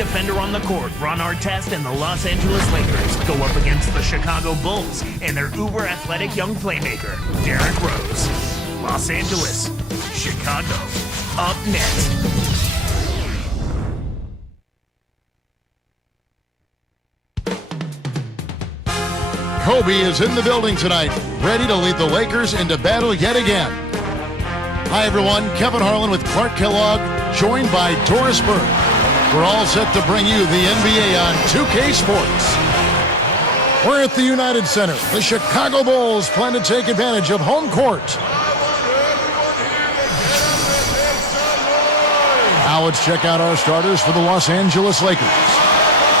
defender on the court, Ron Artest and the Los Angeles Lakers go up against the Chicago Bulls and their uber-athletic young playmaker, Derrick Rose. Los Angeles, Chicago, up next. Kobe is in the building tonight, ready to lead the Lakers into battle yet again. Hi, everyone. Kevin Harlan with Clark Kellogg, joined by Doris Burke. We're all set to bring you the NBA on 2K Sports. We're at the United Center. The Chicago Bulls plan to take advantage of home court. Now let's check out our starters for the Los Angeles Lakers.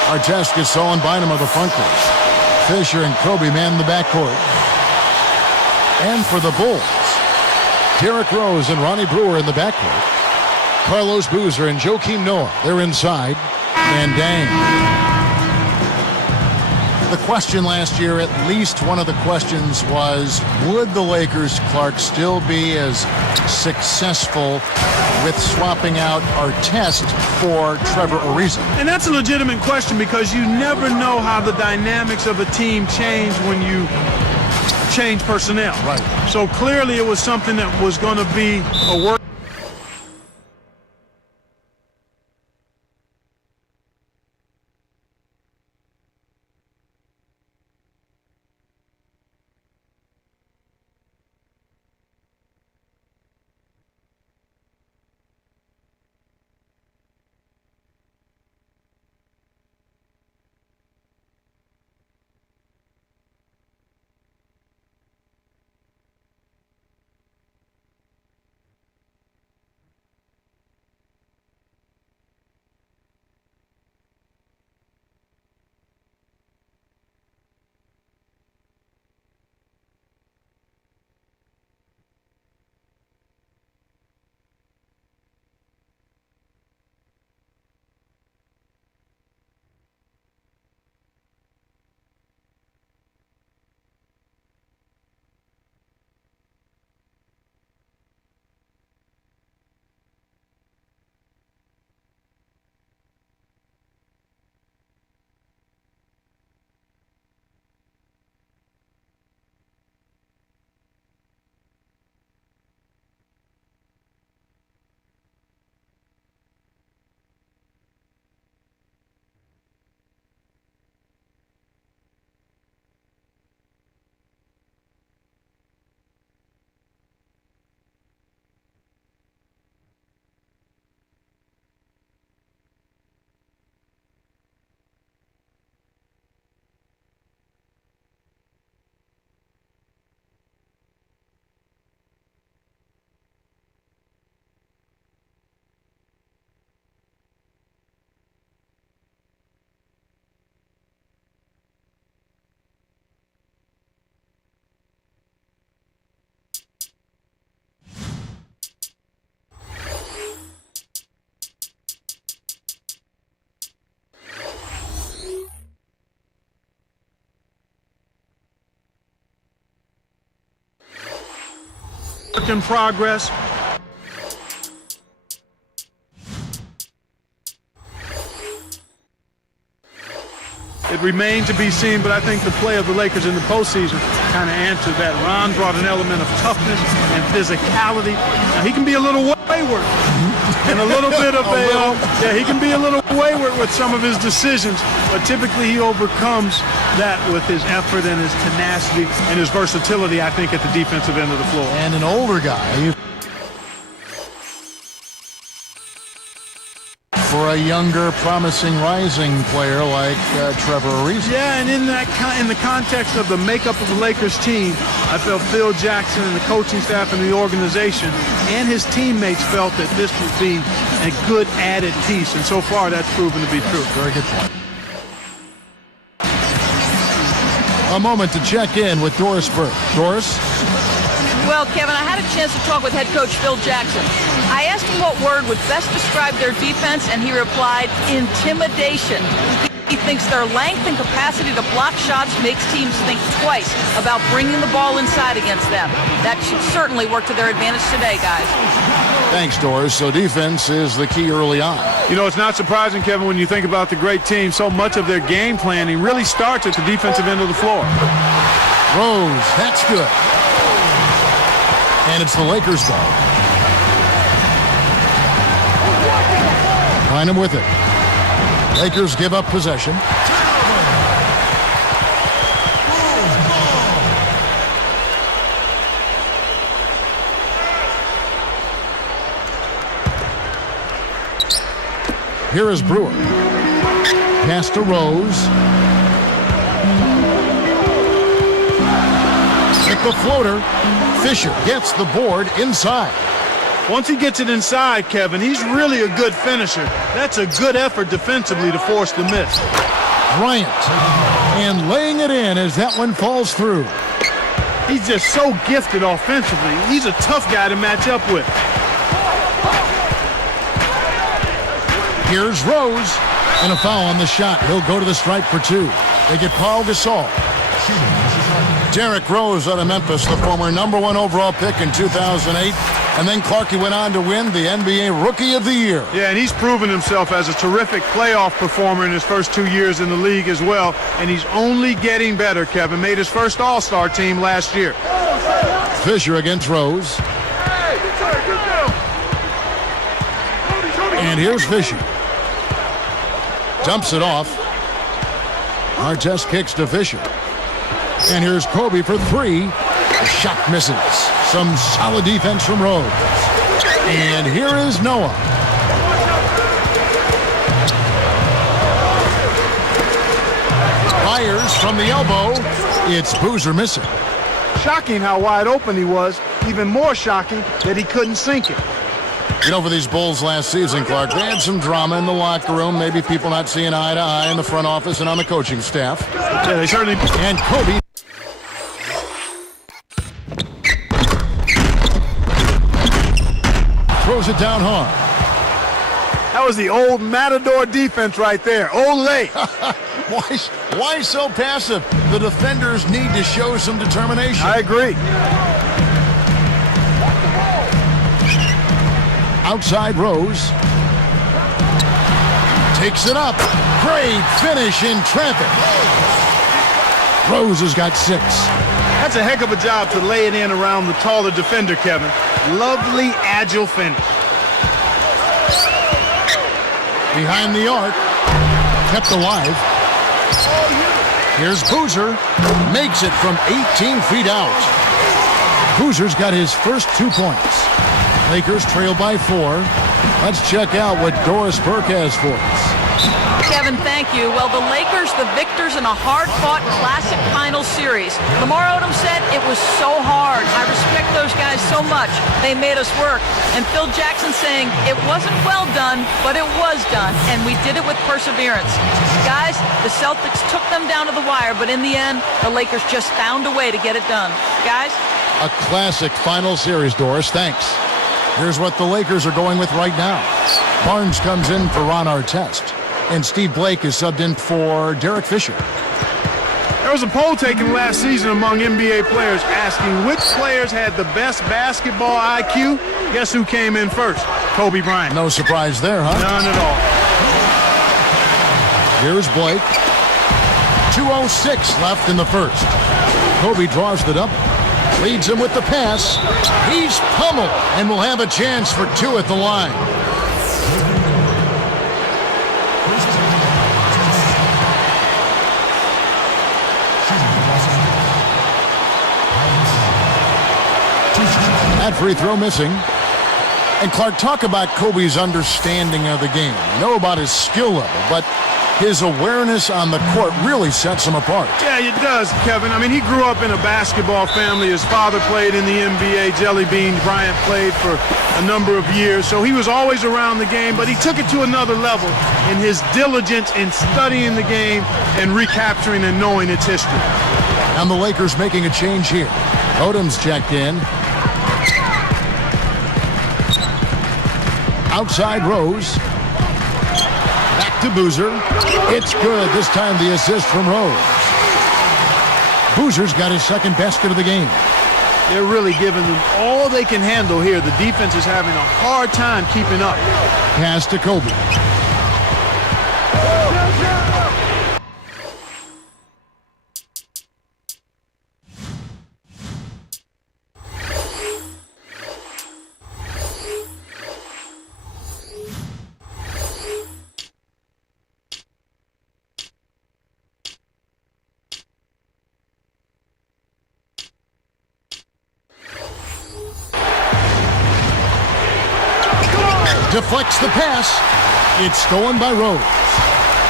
Artest, Gasol, and Bynum are the front court. Fisher and Kobe man the backcourt. And for the Bulls, Derrick Rose and Ronnie Brewer in the backcourt. Carlos Boozer and Joakim Noah, they're inside. And dang. The question last year, at least one of the questions was, would the Lakers, Clark, still be as successful with swapping out Artest for Trevor Ariza? And that's a legitimate question because you never know how the dynamics of a team change when you change personnel. Right. So clearly it was something that was going to be a work. In progress. It remains to be seen, but I think the play of the Lakers in the postseason kind of answered that. Ron brought an element of toughness and physicality. Now, he can be a little wayward and a little bit of he can be a little wayward with some of his decisions, but typically he overcomes that with his effort and his tenacity and his versatility, I think, at the defensive end of the floor. And an older guy. For a younger, promising, rising player like Trevor Ariza. Yeah, and in the context of the makeup of the Lakers team, I felt Phil Jackson and the coaching staff and the organization and his teammates felt that this would be a good added piece, and so far that's proven to be true. Very good point. A moment to check in with Doris Burke. Doris? Well, Kevin, I had a chance to talk with head coach Phil Jackson. I asked him what word would best describe their defense, and he replied, intimidation. He thinks their length and capacity to block shots makes teams think twice about bringing the ball inside against them. That should certainly work to their advantage today, guys. Thanks, Doris. So defense is the key early on. You know, it's not surprising, Kevin, when you think about the great team. So much of their game planning really starts at the defensive end of the floor. Rose, that's good. And it's the Lakers' ball. Find him with it. Lakers give up possession. Here is Brewer. Pass to Rose. Hit the floater. Fisher gets the board inside. Once he gets it inside, Kevin, he's really a good finisher. That's a good effort defensively to force the miss. Bryant. And laying it in as that one falls through. He's just so gifted offensively. He's a tough guy to match up with. Here's Rose. And a foul on the shot. He'll go to the stripe for two. They get Paul Gasol. Derrick Rose out of Memphis, the former #1 overall pick in 2008. And then Clark, he went on to win the NBA Rookie of the Year. Yeah, and he's proven himself as a terrific playoff performer in his first 2 years in the league as well. And he's only getting better, Kevin. Made his first All-Star team last year. Fisher against Rose. And here's Fisher. Dumps it off. Artest kicks to Fisher. And here's Kobe for three. The shot misses. Some solid defense from Rose. And here is Noah. Fires from the elbow. It's Boozer missing. Shocking how wide open he was. Even more shocking that he couldn't sink it. You know, for these Bulls last season, Clark, they had some drama in the locker room. Maybe people not seeing eye to eye in the front office and on the coaching staff. Yeah, they certainly. And Kobe. Throws it down hard. That was the old Matador defense right there. Olay. Why so passive? The defenders need to show some determination. I agree. Outside Rose. Takes it up. Great finish in traffic. Rose has got 6. That's a heck of a job to lay it in around the taller defender, Kevin. Lovely, agile finish. Behind the arc. Kept alive. Here's Boozer. Makes it from 18 feet out. Boozer's got his first 2 points. Lakers trail by 4. Let's check out what Doris Burke has for us. Kevin, thank you. Well, the Lakers, the victors in a hard-fought classic final series. Lamar Odom said it was so hard. I respect those guys so much. They made us work. And Phil Jackson saying it wasn't well done, but it was done. And we did it with perseverance. Guys, the Celtics took them down to the wire, but in the end, the Lakers just found a way to get it done. Guys? A classic final series, Doris. Thanks. Here's what the Lakers are going with right now. Barnes comes in for Ron Artest. And Steve Blake is subbed in for Derek Fisher. There was a poll taken last season among NBA players asking which players had the best basketball IQ. Guess who came in first? Kobe Bryant. No surprise there, huh? None at all. Here's Blake. 2:06 left in the first. Kobe draws the double. Leads him with the pass. He's pummeled and will have a chance for 2 at the line. That free throw missing. And Clark, talk about Kobe's understanding of the game. You know about his skill level, but his awareness on the court really sets him apart. Yeah, it does, Kevin. I mean, he grew up in a basketball family. His father played in the NBA. Jelly Bean Bryant played for a number of years. So he was always around the game, but he took it to another level in his diligence in studying the game and recapturing and knowing its history. And the Lakers making a change here. Odom's checked in. Outside Rose. Back to Boozer. It's good. This time the assist from Rose. Boozer's got his second basket of the game. They're really giving them all they can handle here. The defense is having a hard time keeping up. Pass to Kobe. Deflects the pass. It's stolen by Rose.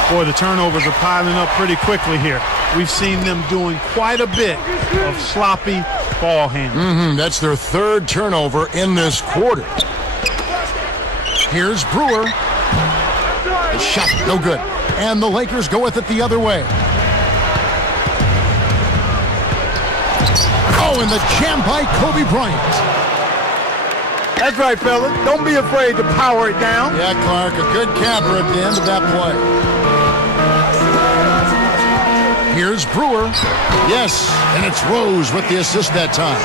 Boy, the turnovers are piling up pretty quickly here. We've seen them doing quite a bit of sloppy ball handling. That's their third turnover in this quarter. Here's Brewer. The shot, no good. And the Lakers go with it the other way. Oh, and the jam by Kobe Bryant. That's right, fella. Don't be afraid to power it down. Yeah, Clark, a good capper at the end of that play. Here's Brewer. Yes, and it's Rose with the assist that time.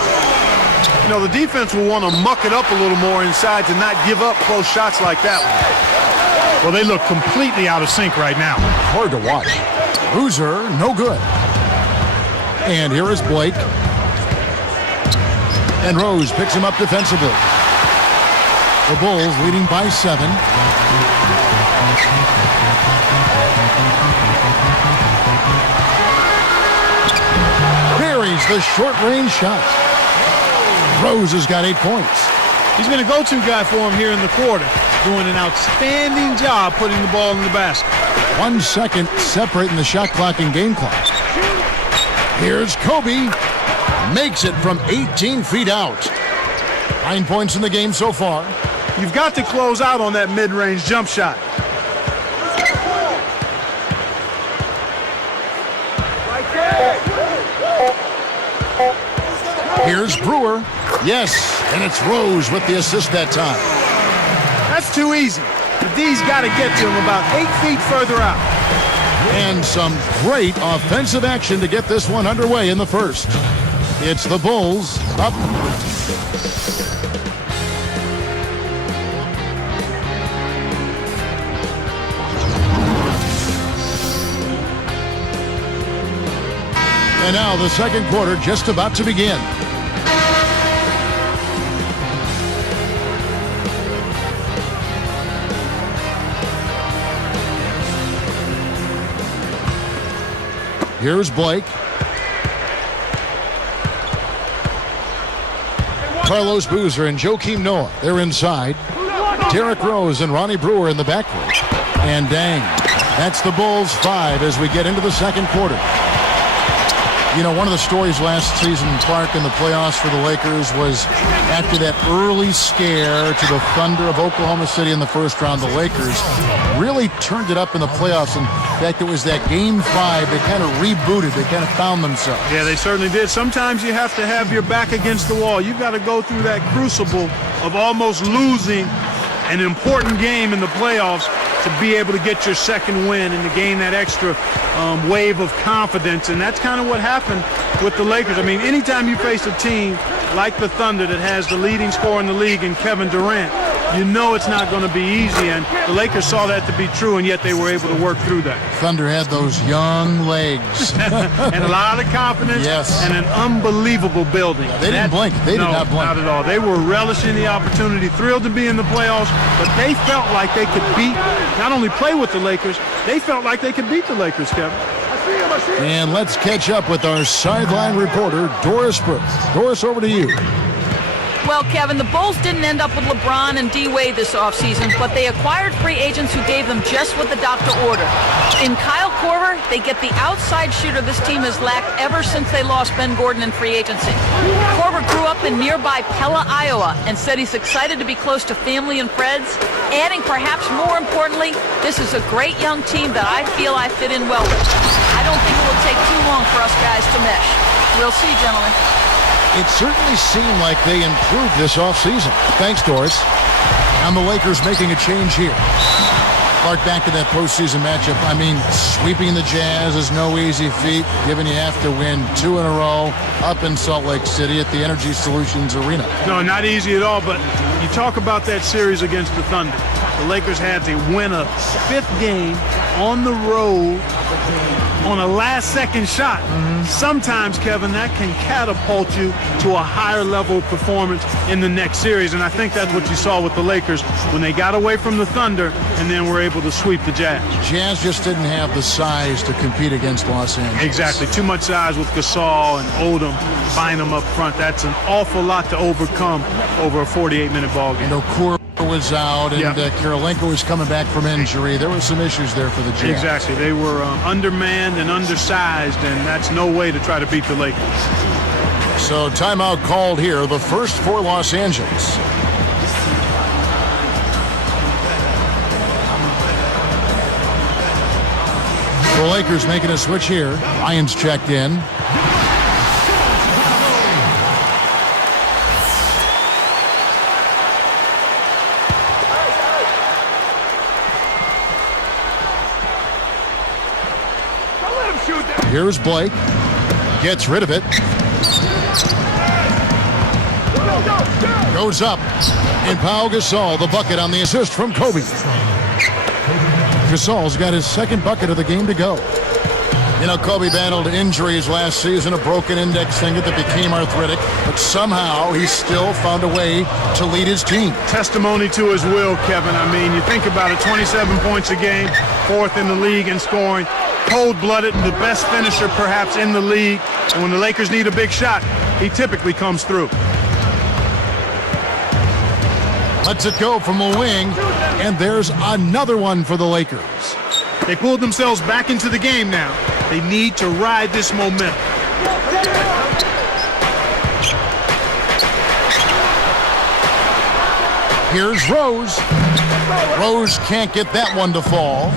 You know, the defense will want to muck it up a little more inside to not give up close shots like that one. Well, they look completely out of sync right now. Hard to watch. Boozer, no good. And here is Blake. And Rose picks him up defensively. The Bulls leading by 7. Buries the short-range shot. Rose has got 8 points. He's been a go-to guy for him here in the quarter, doing an outstanding job putting the ball in the basket. 1 second separating the shot clock and game clock. Here's Kobe. Makes it from 18 feet out. 9 points in the game so far. You've got to close out on that mid-range jump shot. Here's Brewer. Yes, and it's Rose with the assist that time. That's too easy. The D's got to get to him about 8 feet further out. And some great offensive action to get this one underway in the first. It's the Bulls up. And now the second quarter just about to begin. Here's Blake. Carlos Boozer and Joakim Noah, they're inside. Derrick Rose and Ronnie Brewer in the backcourt. And dang, that's the Bulls 5 as we get into the second quarter. You know, one of the stories last season, Clark, in the playoffs for the Lakers was after that early scare to the Thunder of Oklahoma City in the first round, the Lakers really turned it up in the playoffs. In fact, it was that Game 5, they kind of rebooted, they kind of found themselves. Yeah, they certainly did. Sometimes you have to have your back against the wall. You've got to go through that crucible of almost losing an important game in the playoffs to be able to get your second win and to gain that extra wave of confidence. And that's kind of what happened with the Lakers. I mean, anytime you face a team like the Thunder that has the leading scorer in the league in Kevin Durant, you know it's not going to be easy. And the Lakers saw that to be true, and yet they were able to work through that. Thunder had those young legs. And a lot of confidence. Yes. And an unbelievable building. They didn't blink. They did not blink. Not at all. They were relishing the opportunity, thrilled to be in the playoffs, but they felt like they could beat, not only play with the Lakers, they felt like they could beat the Lakers, Kevin. And let's catch up with our sideline reporter, Doris Burke. Doris, over to you. Well, Kevin, the Bulls didn't end up with LeBron and D-Wade this offseason, but they acquired free agents who gave them just what the doctor ordered. In Kyle Korver, they get the outside shooter this team has lacked ever since they lost Ben Gordon in free agency. Korver grew up in nearby Pella, Iowa, and said he's excited to be close to family and friends. Adding, perhaps more importantly, this is a great young team that I feel I fit in well with. I don't think it will take too long for us guys to mesh. We'll see, gentlemen. It certainly seemed like they improved this offseason. Thanks, Doris. And the Lakers making a change here. Clark, back to that postseason matchup. I mean, sweeping the Jazz is no easy feat, given you have to win 2 in a row up in Salt Lake City at the Energy Solutions Arena. No, not easy at all, but you talk about that series against the Thunder. The Lakers had to win a 5th game on the road on a last-second shot. Sometimes, Kevin, that can catapult you to a higher level of performance in the next series, and I think that's what you saw with the Lakers when they got away from the Thunder and then were able to sweep the Jazz. Jazz just didn't have the size to compete against Los Angeles. Exactly. Too much size with Gasol and Odom, Bynum up front. That's an awful lot to overcome over a 48-minute ball game. And Okoro was out, and Karolinko was coming back from injury. There were some issues there for the Jazz. Exactly. They were undermanned and undersized, and that's no way to try to beat the Lakers. So timeout called here, the first for Los Angeles. The Lakers making a switch here. Lyons checked in. Here's Blake. Gets rid of it. Goes up. And Pau Gasol, the bucket on the assist from Kobe. Gasol's got his 2nd bucket of the game to go. You know, Kobe battled injuries last season, a broken index finger that became arthritic, but somehow he still found a way to lead his team. Testimony to his will, Kevin. I mean, you think about it, 27 points a game, 4th in the league in scoring, cold-blooded, the best finisher perhaps in the league. And when the Lakers need a big shot, he typically comes through. Lets it go from the wing, and there's another one for the Lakers. They pulled themselves back into the game now. They need to ride this momentum. Here's Rose. Rose can't get that one to fall.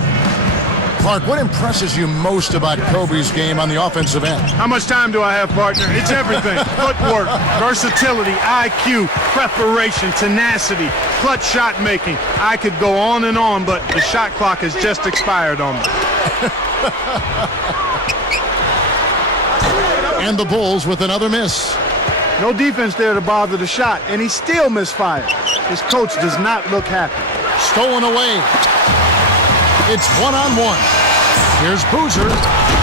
Clark, what impresses you most about Kobe's game on the offensive end? How much time do I have, partner? It's everything. Footwork, versatility, IQ, preparation, tenacity, clutch shot making. I could go on and on, but the shot clock has just expired on me. And the Bulls with another miss. No defense there to bother the shot, and he still misfired. His coach does not look happy. Stolen away. It's 1-on-1. Here's Boozer,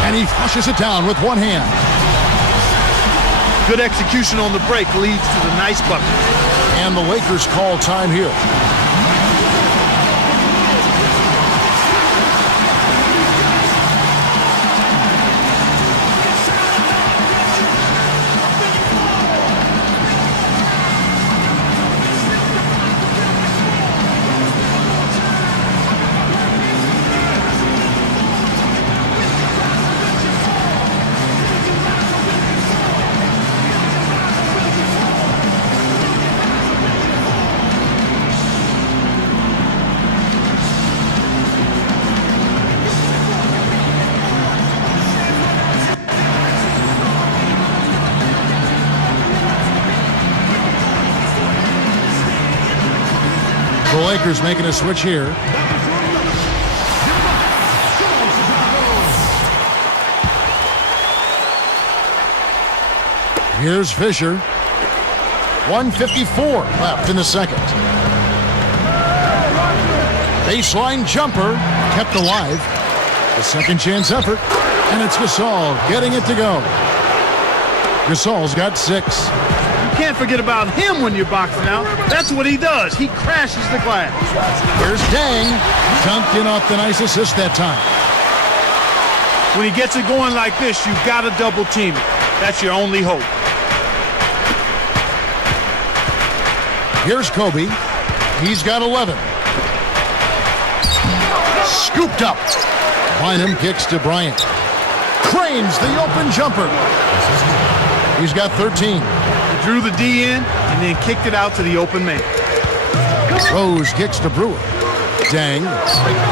and he flushes it down with one hand. Good execution on the break leads to the nice bucket. And the Lakers call time here. The Lakers making a switch here. Here's Fisher. 1:54 left in the second. Baseline jumper kept alive. A second chance effort, and it's Gasol getting it to go. Gasol's got 6. You can't forget about him when you're boxing out. That's what he does. He crashes the glass. Here's Dang. Dunked in off the nice assist that time. When he gets it going like this, you've got to double team it. That's your only hope. Here's Kobe. He's got 11. Scooped up. Bynum kicks to Bryant. Cranes the open jumper. He's got 13. He drew the D in and then kicked it out to the open man. Rose kicks to Brewer. Dang.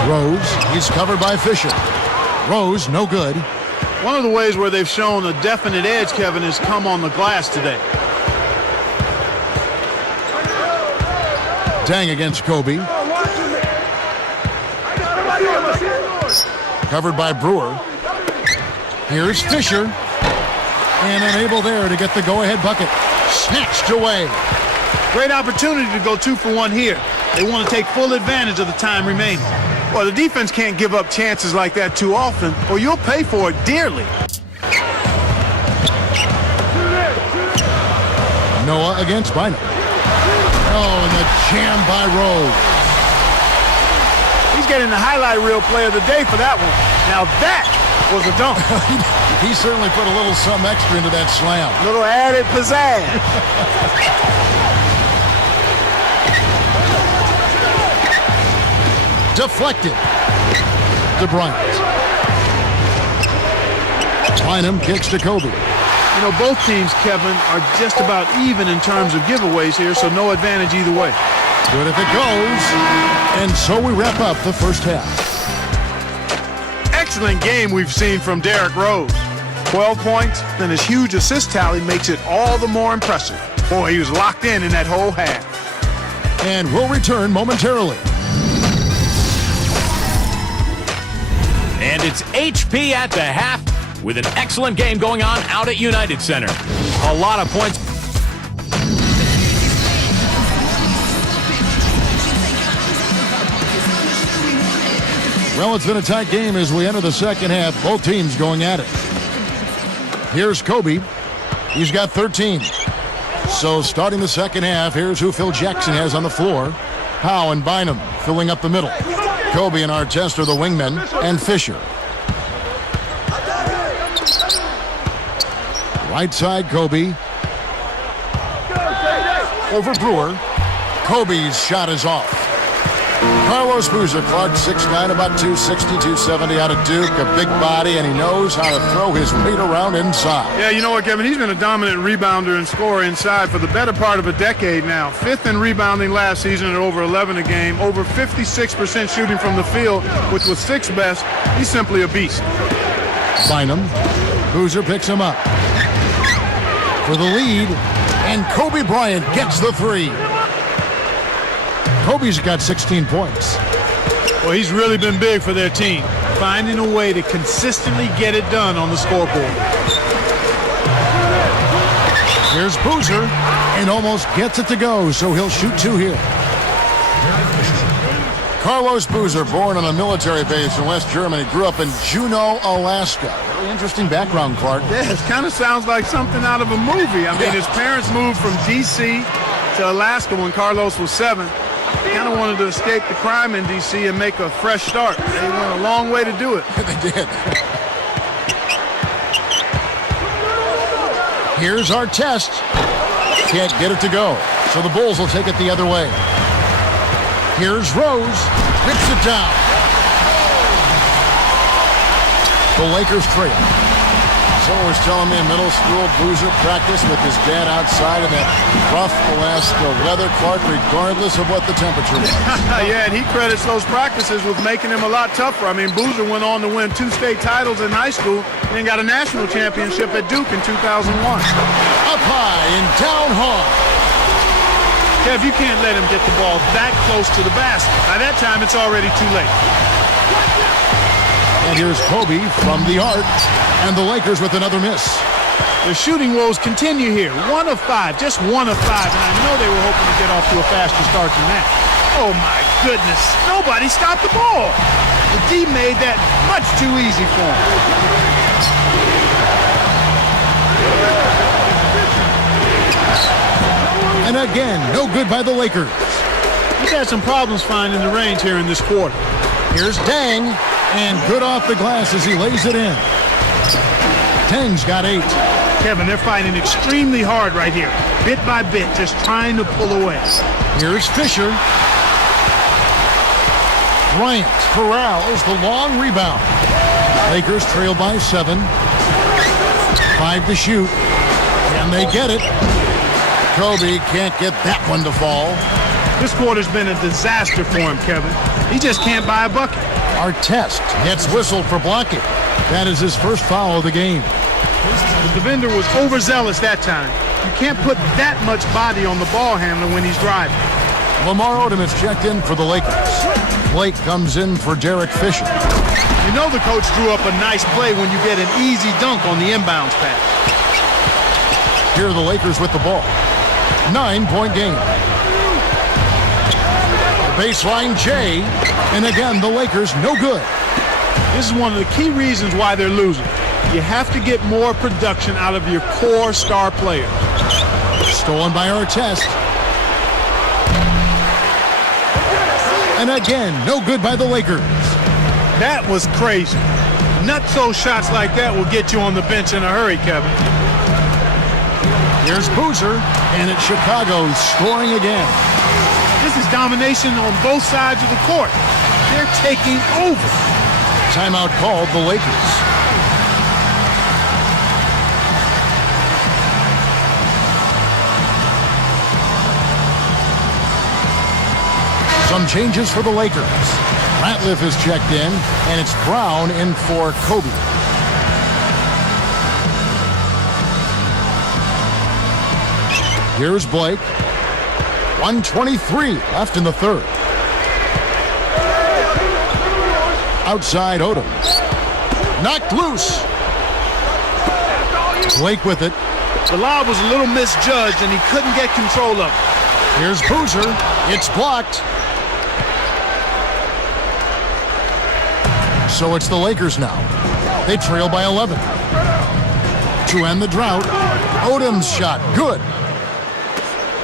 Rose. He's covered by Fisher. Rose, no good. One of the ways where they've shown a definite edge, Kevin, has come on the glass today. Dang against Kobe. Covered by Brewer. Here's Fisher. And unable there to get the go-ahead bucket. Snatched away. Great opportunity to go 2 for 1 here. They want to take full advantage of the time remaining. Well, the defense can't give up chances like that too often, or you'll pay for it dearly. Noah against Bynum. Oh, and the jam by Rose. He's getting the highlight reel play of the day for that one. Now that was a dunk. He certainly put a little something extra into that slam. Little added pizzazz. Deflected to Bryant. Bynum kicks to Kobe. You know, both teams, Kevin, are just about even in terms of giveaways here, so no advantage either way. Good if it goes. And so we wrap up the first half. Excellent game we've seen from Derrick Rose. 12 points, and his huge assist tally makes it all the more impressive. Boy, he was locked in that whole half. And we'll return momentarily. And it's HP at the half with an excellent game going on out at United Center. A lot of points. Well, it's been a tight game as we enter the second half. Both teams going at it. Here's Kobe. He's got 13. So starting the second half, here's who Phil Jackson has on the floor. Howe and Bynum filling up the middle. Kobe and Artest are the wingmen, and Fisher. Right side, Kobe. Over Brewer. Kobe's shot is off. Carlos Boozer, Clark, 6'9", about 260, 270 out of Duke, a big body, and he knows how to throw his weight around inside. Yeah, you know what, Kevin? He's been a dominant rebounder and scorer inside for the better part of a decade now. 5th in rebounding last season at over 11 a game, over 56% shooting from the field, which was 6th best. He's simply a beast. Bynum. Boozer picks him up for the lead, and Kobe Bryant gets the 3. Kobe's got 16 points. Well, he's really been big for their team, finding a way to consistently get it done on the scoreboard. Here's Boozer, and almost gets it to go, so he'll shoot 2 here. Carlos Boozer, born on a military base in West Germany, grew up in Juneau, Alaska. Very interesting background, Clark. Yeah, it kind of sounds like something out of a movie. I mean, his parents moved from D.C. to Alaska when Carlos was 7. They kind of wanted to escape the crime in D.C. and make a fresh start. They went a long way to do it. They did. Here's our test. Can't get it to go, so the Bulls will take it the other way. Here's Rose. Rips it down. The Lakers trail. Someone was telling me in middle school, Boozer practiced with his dad outside in that rough Alaska weather, Clark, regardless of what the temperature was. Yeah, and he credits those practices with making him a lot tougher. I mean, Boozer went on to win 2 state titles in high school and then got a national championship at Duke in 2001. Up high and down hard. Kev, you can't let him get the ball that close to the basket. By that time, it's already too late. And here's Kobe from the arc, and the Lakers with another miss. The shooting woes continue here. 1 of 5, just 1 of 5, and I know they were hoping to get off to a faster start than that. Oh my goodness, nobody stopped the ball. The D made that much too easy for him. And again, no good by the Lakers. He's had some problems finding the range here in this quarter. Here's Dang, and good off the glass as he lays it in. Dang's got 8. Kevin, they're fighting extremely hard right here, bit by bit, just trying to pull away. Here's Fisher. Bryant corrals the long rebound. Lakers trail by 7. 5 to shoot, and they get it. Kobe can't get that one to fall. This quarter's been a disaster for him, Kevin. He just can't buy a bucket. Artest gets whistled for blocking. That is his first foul of the game. The defender was overzealous that time. You can't put that much body on the ball handler when he's driving. Lamar Odom is checked in for the Lakers. Blake comes in for Derek Fisher. You know the coach drew up a nice play when you get an easy dunk on the inbounds pass. Here are the Lakers with the ball. 9-point game. Baseline J, and again, the Lakers no good. This is one of the key reasons why they're losing. You have to get more production out of your core star players. Stolen by Artest. And again, no good by the Lakers. That was crazy. Nutso shots like that will get you on the bench in a hurry, Kevin. Here's Boozer, and it's Chicago scoring again. This is domination on both sides of the court. They're taking over. Timeout called the Lakers. Some changes for the Lakers. Ratliff is checked in, and it's Brown in for Kobe. Here's Blake. 1:23 left in the third. Outside Odom. Knocked loose. Blake with it. The lob was a little misjudged, and he couldn't get control of it. Here's Boozer. It's blocked. So it's the Lakers now. They trail by 11. To end the drought, Odom's shot. Good.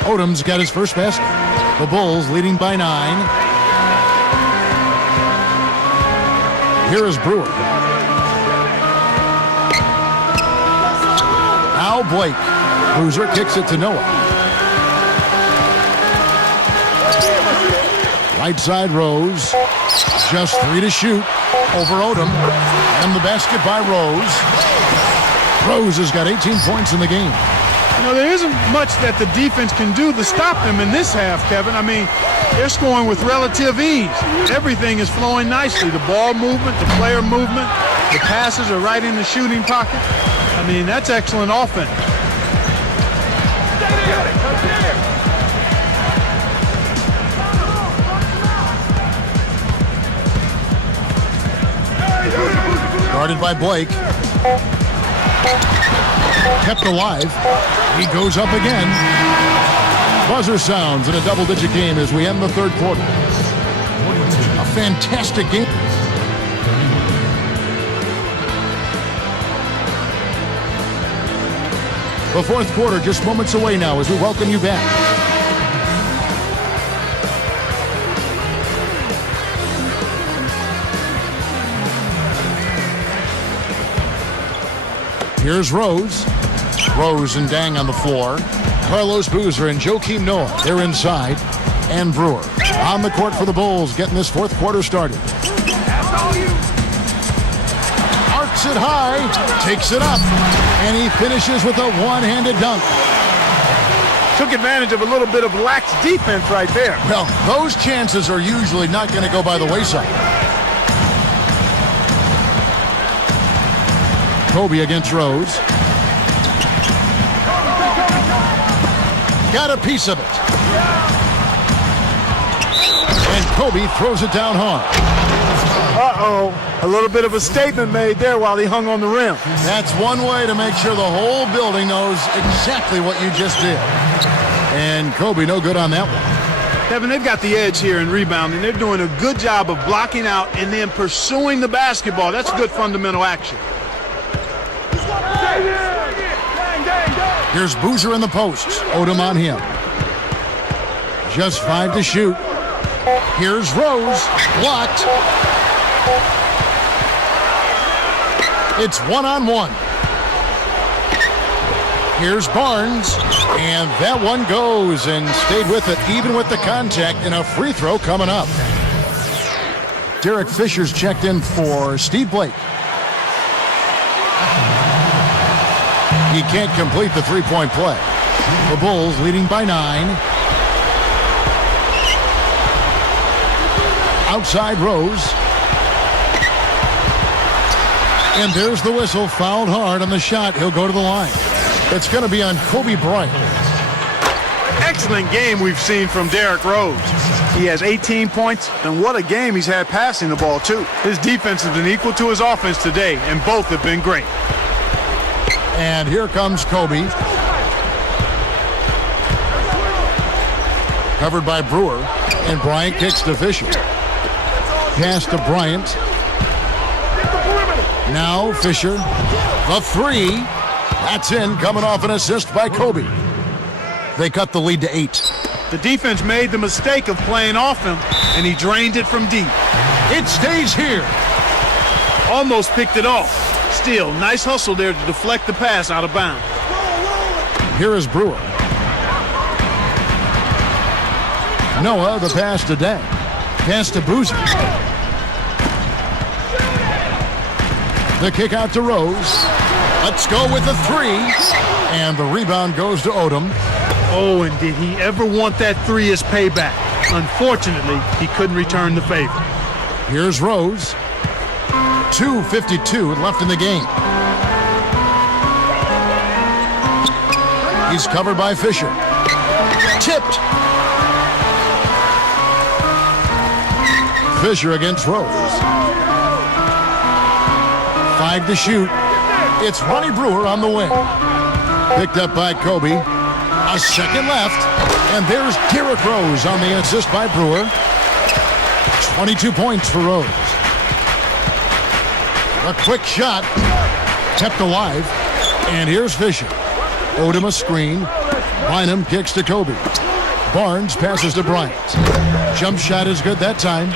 Odom's got his first basket. The Bulls leading by 9. Here is Brewer. Now Blake. Boozer kicks it to Noah. Right side Rose. Just 3 to shoot over Odom. And the basket by Rose. Rose has got 18 points in the game. You know, there isn't much that the defense can do to stop them in this half, Kevin. I mean, they're scoring with relative ease. Everything is flowing nicely. The ball movement, the player movement, the passes are right in the shooting pocket. I mean, that's excellent offense. Guarded by Blake. Kept alive. He goes up again. Buzzer sounds in a double-digit game as we end the third quarter. A fantastic game. The fourth quarter just moments away now as we welcome you back. Here's Rose. Rose and Dang on the floor. Carlos Boozer and Joakim Noah, they're inside. And Brewer on the court for the Bulls, getting this fourth quarter started. Arcs it high, takes it up, and he finishes with a one-handed dunk. Took advantage of a little bit of lax defense right there. Well, those chances are usually not going to go by the wayside. Kobe against Rose. Got a piece of it. And Kobe throws it down hard. Uh-oh. A little bit of a statement made there while he hung on the rim. That's one way to make sure the whole building knows exactly what you just did. And Kobe no good on that one. Kevin, they've got the edge here in rebounding. They're doing a good job of blocking out and then pursuing the basketball. That's good fundamental action. Here's Boozer in the posts. Odom on him. Just 5 to shoot. Here's Rose. Blocked. It's one-on-one. Here's Barnes. And that one goes and stayed with it, even with the contact, and a free throw coming up. Derek Fisher's checked in for Steve Blake. He can't complete the three-point play. The Bulls leading by 9. Outside Rose. And there's the whistle. Fouled hard on the shot. He'll go to the line. It's going to be on Kobe Bryant. Excellent game we've seen from Derrick Rose. He He has 18 points, and what a game he's had passing the ball, too. His defense has been equal to his offense today, and both have been great. And here comes Kobe. Covered by Brewer, and Bryant kicks to Fisher. Pass to Bryant. Now Fisher, the three. That's in, coming off an assist by Kobe. They cut the lead to 8. The defense made the mistake of playing off him, and he drained it from deep. It stays here. Almost picked it off. Still, nice hustle there to deflect the pass out of bounds. Here is Brewer. Noah, the pass to Dang. Pass to Boozer. The kick out to Rose. Let's go with the 3. And the rebound goes to Odom. Oh, and did he ever want that 3 as payback? Unfortunately, he couldn't return the favor. Here's Rose. 2:52 left in the game. He's covered by Fisher. Tipped. Fisher against Rose. 5 to shoot. It's Ronnie Brewer on the wing. Picked up by Kobe. A second left. And there's Derrick Rose on the assist by Brewer. 22 points for Rose. A quick shot. Kept alive. And here's Fisher. Odom a screen. Bynum kicks to Kobe. Barnes passes to Bryant. Jump shot is good that time.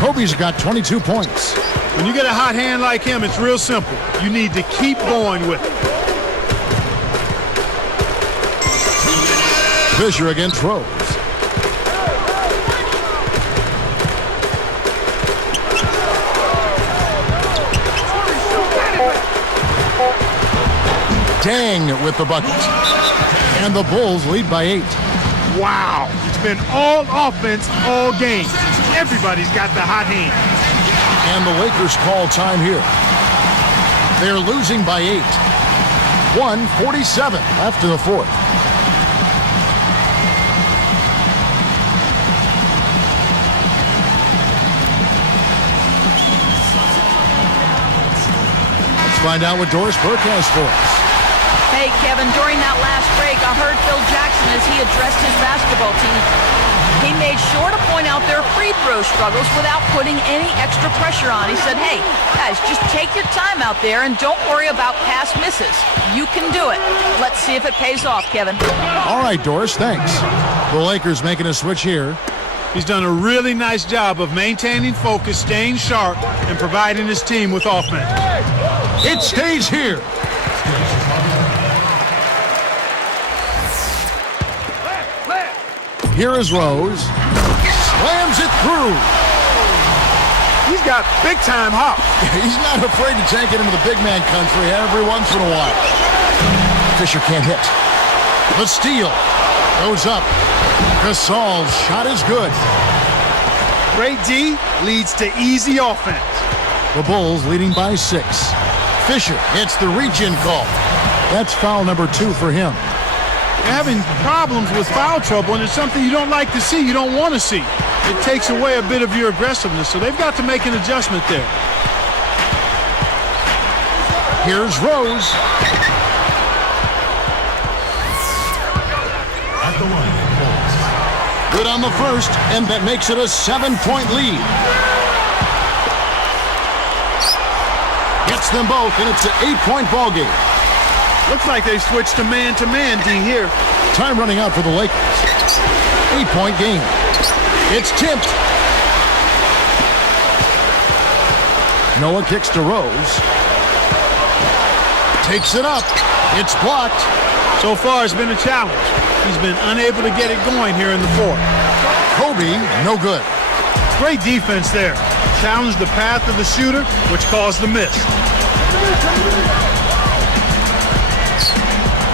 Kobe's got 22 points. When you get a hot hand like him, it's real simple. You need to keep going with it. Fisher against Rose. Dang with the bucket. And the Bulls lead by 8. Wow. It's been all offense all game. Everybody's got the hot hand. And the Lakers call time here. They're losing by 8. 1:47 after the 4th. Let's find out what Doris Burke has for us. Hey, Kevin, during that last break, I heard Phil Jackson as he addressed his basketball team. He made sure to point out their free throw struggles without putting any extra pressure on. He said, hey, guys, just take your time out there and don't worry about pass misses. You can do it. Let's see if it pays off, Kevin. All right, Doris, thanks. The Lakers making a switch here. He's done a really nice job of maintaining focus, staying sharp, and providing his team with offense. It stays here. Here is Rose. Slams it through. He's got big-time hop. He's not afraid to take it into the big man country every once in a while. Fisher can't hit. The steal goes up. Gasol's shot is good. Great D leads to easy offense. The Bulls leading by 6. Fisher hits the reach-in call. That's foul number 2 for him. They're having problems with foul trouble, and it's something you don't like to see, you don't want to see. It takes away a bit of your aggressiveness, so they've got to make an adjustment there. Here's Rose. Good on the first, and that makes it a 7-point lead. Gets them both, and it's an 8-point ball game. Looks like they've switched to man-to-man, D, here. Time running out for the Lakers. 8-point game. It's tipped. Noah kicks to Rose. Takes it up. It's blocked. So far, it's been a challenge. He's been unable to get it going here in the 4th. Kobe, no good. Great defense there. Challenged the path of the shooter, which caused the miss.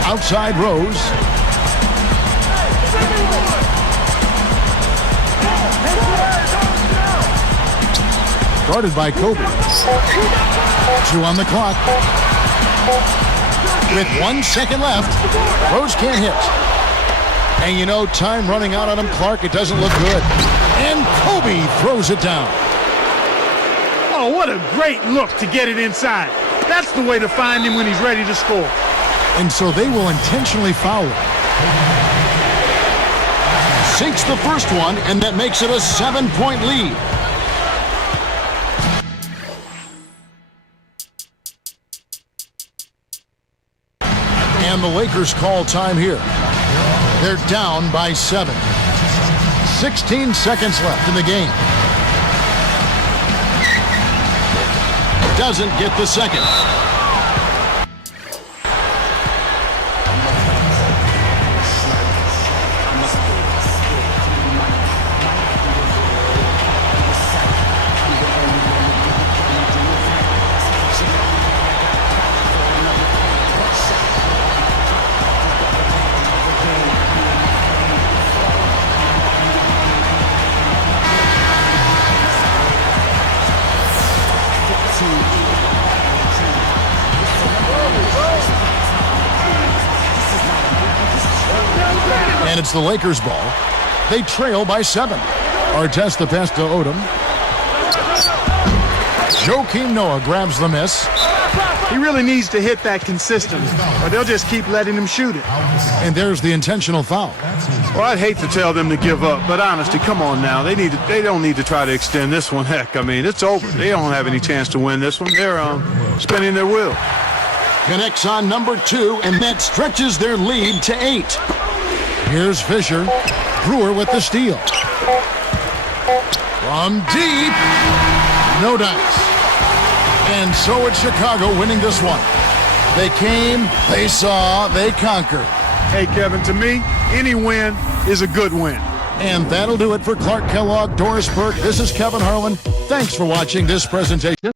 Outside Rose. Guarded by Kobe. 2 on the clock. With 1 second left, Rose can't hit. And you know, time running out on him, Clark. It doesn't look good. And Kobe throws it down. Oh, what a great look to get it inside. That's the way to find him when he's ready to score. And so they will intentionally foul him. Sinks the first one, and that makes it a 7-point lead. And the Lakers call time here. They're down by 7. 16 seconds left in the game. Doesn't get the second. And it's the Lakers' ball. They trail by 7. Artest the pass to Odom. Joakim Noah grabs the miss. He really needs to hit that consistently, or they'll just keep letting him shoot it. And there's the intentional foul. Well, I'd hate to tell them to give up, but honestly, come on now. They don't need to try to extend this one. Heck, I mean, it's over. They don't have any chance to win this one. They're spinning their wheel. Connects on number 2, and that stretches their lead to 8. Here's Fisher. Brewer with the steal. From deep. No dice. And so it's Chicago winning this one. They came, they saw, they conquered. Hey, Kevin, to me, any win is a good win. And that'll do it for Clark Kellogg, Doris Burke. This is Kevin Harlan. Thanks for watching this presentation.